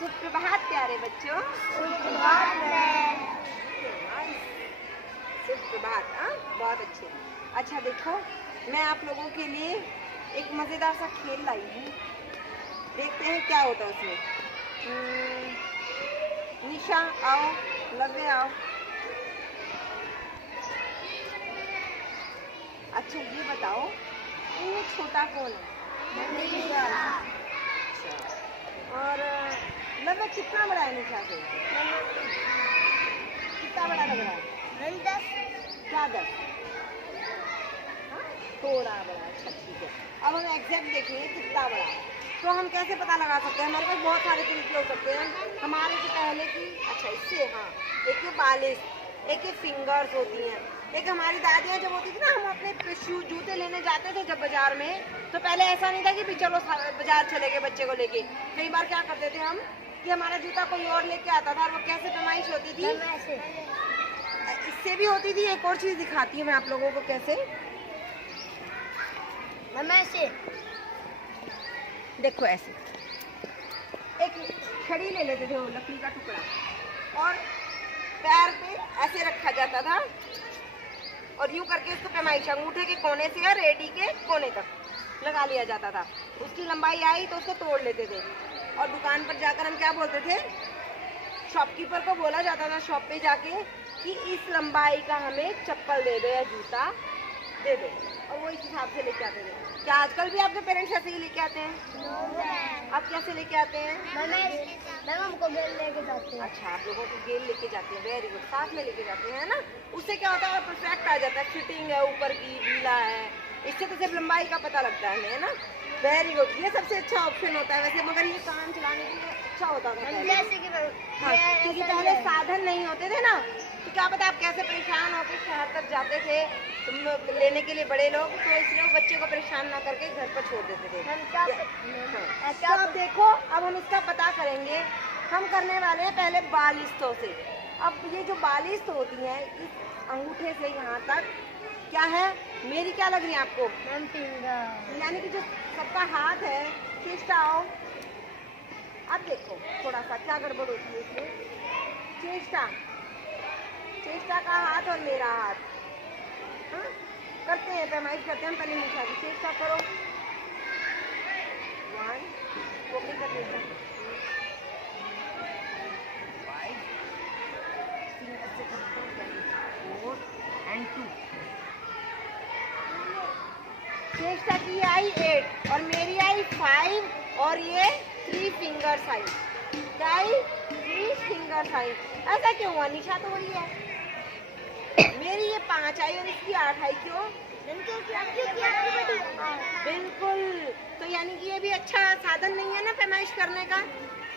सुप्रभात प्यारे बच्चों। सुप्रभात। बहुत अच्छे। अच्छा देखो, मैं आप लोगों के लिए एक मज़ेदार सा खेल लाई हूँ। देखते हैं क्या होता है उसमें। निशा आओ, लव्य आओ। अच्छा ये बताओ, इनमें छोटा कौन है? अच्छा, और लव्य कितना बड़ा है निशा से? कितना बड़ा लग रहा है? 10। क्या 10? थोड़ा बड़ा। अच्छा ठीक है। अब हम एग्जैक्ट देखेंगे कितना बड़ा है। तो हम कैसे पता लगा सकते हैं? हमारे पास बहुत सारे तरीके हो सकते हैं। हमारे से पहले की, अच्छा इससे, हाँ, एक ये बालिश, एक ये फिंगर्स होती हैं, एक हमारी दादियाँ जब होती थी ना, हम अपने जूते लेने जाते थे जब बाजार में, तो पहले ऐसा नहीं था कि भी चलो बाजार चले गए बच्चे को लेके। कई बार क्या करते थे हम कि हमारा जूता कोई और लेके आता था, और वो कैसे पैमाइश होती थी, इससे भी होती थी। एक और चीज दिखाती हूँ मैं आप लोगों को कैसे। ऐसे देखो, ऐसे एक छड़ी ले लेते थे, वो लकड़ी का टुकड़ा, और पैर पे ऐसे रखा जाता था, और यूं करके उसको पैमाइश अंगूठे के कोने से या रेडी के कोने तक लगा लिया जाता था। उसकी लंबाई आई तो उसको तोड़ लेते थे, और दुकान पर जाकर हम क्या बोलते थे, शॉपकीपर को बोला जाता था शॉप पे जाके कि इस लंबाई का हमें चप्पल दे दो या जूता दे दो, और वो इस हिसाब से लेके आते थे। क्या आजकल भी आपके पेरेंट्स ऐसे ही लेके आते हैं? आप कैसे लेके आते हैं? हमको गेल लेके जाते हैं। अच्छा, आप लोगों को गेल लेके जाते हैं, वेरी गुड, साथ में लेके जाते हैं, है ना। उससे क्या होता है, परफेक्ट आ जाता है, फिटिंग है, ऊपर की ढीला है, इससे तो सिर्फ लंबाई का पता लगता है, है ना। वेरी गुड, ये सबसे अच्छा ऑप्शन होता है वैसे, मगर ये काम चलाने के लिए अच्छा होता था जैसे कि क्योंकि पहले साधन नहीं होते थे ना, तो क्या पता आप कैसे परेशान होकर शहर तक जाते थे लेने के लिए बड़े लोग, तो इसलिए वो बच्चे को परेशान ना करके घर पर छोड़ देते थे। तो अब देखो, अब हम इसका पता करेंगे। हम करने वाले हैं पहले बालिस्तों से। अब ये जो बालिस्त होती हैं, इस अंगूठे से यहाँ तक क्या है, मेरी क्या लग रही है आपको? यानी कि जो सबका हाथ है, चेष्टा आओ। अब देखो थोड़ा सा क्या गड़बड़ होती है इसमें। चेष्टा का हाथ और मेरा हाथ, हाँ? करते हैं, पैमाइश करते हैं हम। पहले निशा की चेष्टा करो, 1, वो भी कर लेते हैं, 5, 4 and 2। चेष्टा की आई 8 और मेरी आई 5, और ये 3 फिंगर साइन। क्या आई? 3 फिंगर साइन। ऐसा क्यों हुआ? निशा तो वही है, मेरी ये 5 आई और इसकी 8 आई। क्यों? बिल्कुल। तो यानी कि ये भी अच्छा साधन नहीं है ना पैमाइश करने का,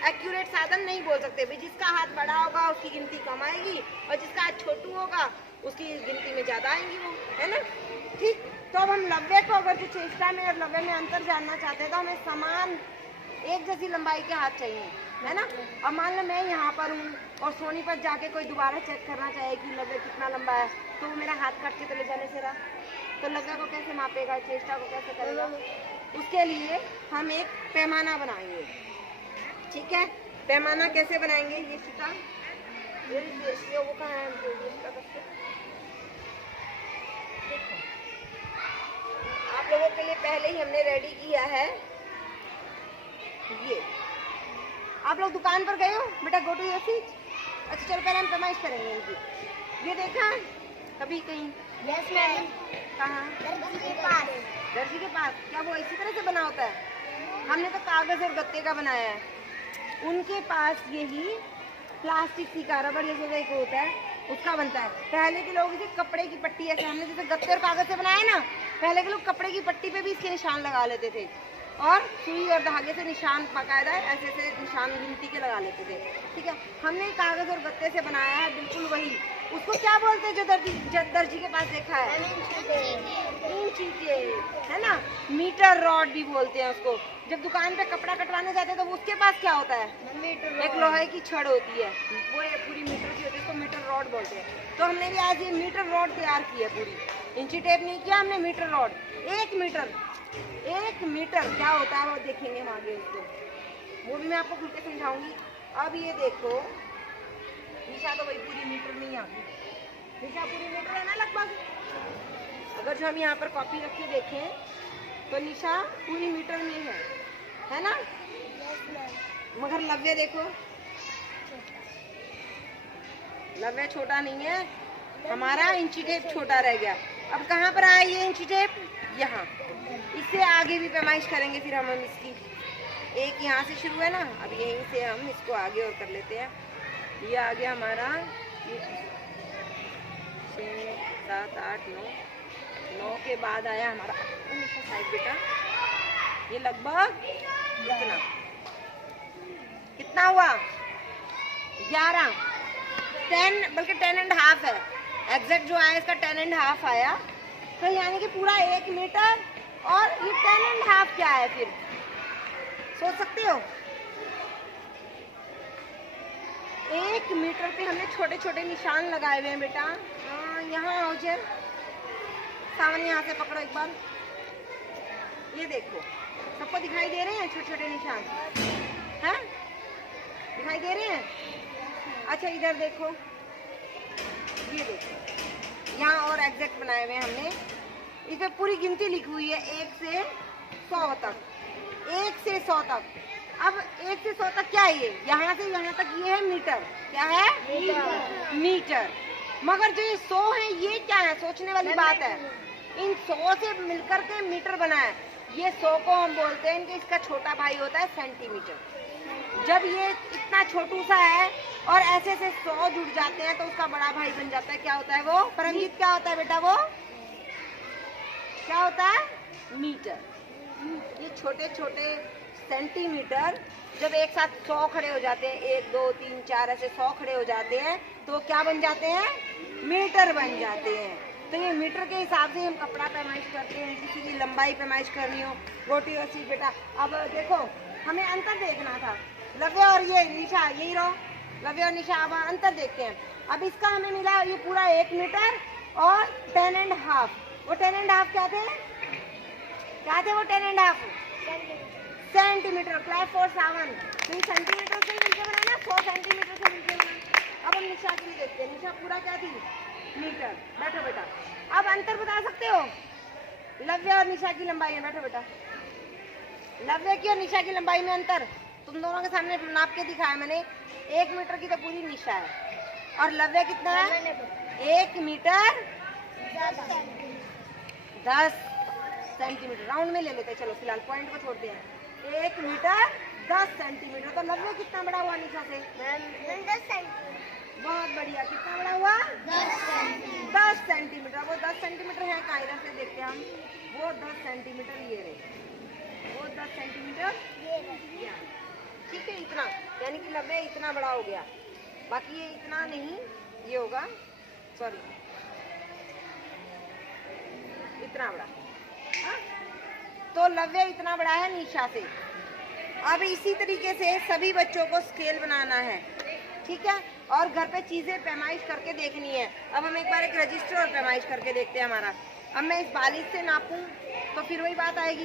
एक्यूरेट साधन नहीं बोल सकते भी। जिसका हाथ बड़ा होगा उसकी गिनती कम आएगी, और जिसका हाथ छोटू होगा उसकी गिनती में ज्यादा आएंगी, वो, है ना। ठीक। तो अब हम लव्य को, अगर जो चेष्टा में और लव्य में अंतर जानना चाहते हैं, तो हमें समान एक जैसी लंबाई के हाथ चाहिए, है ना। अब मान लो मैं यहाँ पर हूँ और सोनी पर जाके कोई दोबारा चेक करना चाहे कि लव्य कितना लंबा है, तो वो मेरा हाथ काट के चले जाने से रहा, तो लव्य को कैसे मापेगा, चेष्टा को कैसे करेगा? उसके लिए हम एक पैमाना बनाएंगे। ठीक है, पैमाना कैसे बनाएंगे ये सीखा। वो कहाँ है? देखो, आप लोगों के लिए पहले ही हमने रेडी किया है ये। आप लोग दुकान पर गए हो बेटा? Go to your seat. अच्छा चलो, पहले हम पैमाइश करेंगे इनकी। ये देखा है कभी कहीं? Yes ma'am. कहाँ? दर्जी के पास। दर्जी के पास? क्या वो इसी तरह से बना होता है? हमने तो कागज और गत्ते का बनाया है। उनके पास यही प्लास्टिक सी का, रबड़ जैसा एक होता है, उसका बनता है। पहले के लोग इसे कपड़े की पट्टी, ऐसे हमने जैसे गत्ते और कागज से बनाया ना, पहले के लोग कपड़े की पट्टी पे भी इसके निशान लगा लेते थे, और सुई और धागे से निशान बाकायदा ऐसे ऐसे निशान गिनती के लगा लेते थे। ठीक है, हमने कागज और गत्ते से बनाया है बिल्कुल वही। उसको क्या बोलते हैं जो दर्जी के पास देखा है? इंचीटे, है ना। मीटर रॉड भी बोलते हैं उसको। जब दुकान पे कपड़ा कटवाने जाते हैं तो उसके पास क्या होता है? एक लोहे की छड़ होती है, वो एक पूरी मीटर की होती है, उसको मीटर रॉड बोलते हैं। तो हमने भी आज ये मीटर रॉड तैयार की है पूरी। इंची टेप नहीं किया हमने, मीटर रॉड। 1 मीटर क्या होता है वो देखेंगे हम आगे उसको। वो भी मैं आपको खुल के समझाऊंगी। अब ये देखो, निशा तो वही पूरी मीटर में ही आ गई। निशा पूरी मीटर है ना लगभग। अगर जो हम यहाँ पर कॉपी रख के देखें तो निशा पूरी मीटर में है ना। मगर लव्य देखो, लव्य छोटा नहीं है, हमारा इंची टेप छोटा रह गया। अब कहाँ पर आया ये इंची टेप? यहाँ। इससे आगे भी पैमाइश करेंगे फिर हम इसकी। एक यहाँ से शुरू है ना, अब यहीं से हम इसको आगे और कर लेते हैं। ये आ गया हमारा 6, 7, 8, 9 के बाद आया हमारा साइड बेटा, ये लगभग इतना। कितना हुआ? 11, 10, बल्कि 10.5 है एग्जैक्ट जो आया इसका 10.5 आया। तो यानी कि पूरा 1 मीटर। और ये 10.5 क्या है फिर सोच सकते हो? 1 मीटर पे हमने छोटे छोटे निशान लगाए हुए हैं बेटा। यहाँ आओ जय, सावन यहाँ से पकड़ो एक बार। ये देखो, सबको दिखाई दे रहे हैं छोटे छोटे निशान हैं? दिखाई दे रहे हैं? अच्छा इधर देखो, ये देखो यहाँ और एग्जैक्ट बनाए हुए हैं हमने। इस पे पूरी गिनती लिखी हुई है 1 से 100 तक। 1 से 100 तक। अब 1 से 100 तक क्या है? ये यहाँ से यहाँ तक ये है मीटर। क्या है? मीटर। मगर जो ये 100 है ये क्या है? सोचने वाली बात है। इन 100 से मिलकर के मीटर बना है। ये 100 को हम बोलते हैं कि इसका छोटा भाई होता है सेंटीमीटर। जब ये इतना छोटू सा है और ऐसे से 100 जुड़ जाते हैं तो उसका बड़ा भाई बन जाता है। क्या होता है वो? परमजीत क्या होता है बेटा? वो क्या होता है? मीटर। ये छोटे छोटे सेंटीमीटर जब एक साथ 100 खड़े हो जाते हैं, 1, 2, 3, 4 ऐसे 100 खड़े हो जाते हैं तो क्या बन जाते हैं? मीटर बन जाते हैं। तो ये मीटर के हिसाब से हम कपड़ा पैमाइश करते हैं। किसी की लंबाई पैमाइश करनी हो, रोटी और सी बेटा। अब देखो हमें अंतर देखना था। लव्य और ये निशा, यही रहो, लव्य और निशा। अब अंतर देखते हैं। अब इसका हमें मिला ये पूरा 1 मीटर और 10.5। वो 10.5 क्या थे? क्या थे वो 10.5? सेंटीमीटर। क्लैप फॉर सावन। तो ये सेंटीमीटर से मिलकर बना ना, 100 सेंटीमीटर से मिलकर बना। अब हम निशा के लिए देखते हैं। निशा पूरा क्या थी? मीटर। बैठो बेटा। अब अंतर बता सकते हो लव्य और निशा की लंबाई में? बैठो बेटा। लव्य की और निशा की लंबाई में अंतर तुम दोनों के सामने नाप के दिखाया मैंने। 1 मीटर की तो पूरी निशा है और लव्य कितना है? 1 मीटर 10 सेंटीमीटर। राउंड में ले लेते हैं, चलो फिलहाल पॉइंट को छोड़ते हैं। 1 मीटर 10 सेंटीमीटर। तो लव्य कितना बड़ा हुआ निशा से? 10 सेंटीमीटर। बहुत बढ़िया। कितना बड़ा हुआ? 10 सेंटीमीटर। वो 10 सेंटीमीटर है कहाँ? इधर से देखते हैं हम। वो 10 सेंटीमीटर ये रहे, वो 10 सेंटीमीटर ये। ठीक है, इतना यानी कि लव्य इतना बड़ा हो गया। बाकी ये इतना नहीं, ये होगा, सॉरी इतना बड़ा। हाँ? तो लव्य इतना बड़ा है निशा से। अब इसी तरीके से सभी बच्चों को स्केल बनाना है, ठीक है? और घर पे चीजें पैमाइश करके देखनी है। अब हम एक बार एक रजिस्टर और पैमाइश करके देखते हैं हमारा। अब मैं इस बालिश से नापूं तो फिर वही बात आएगी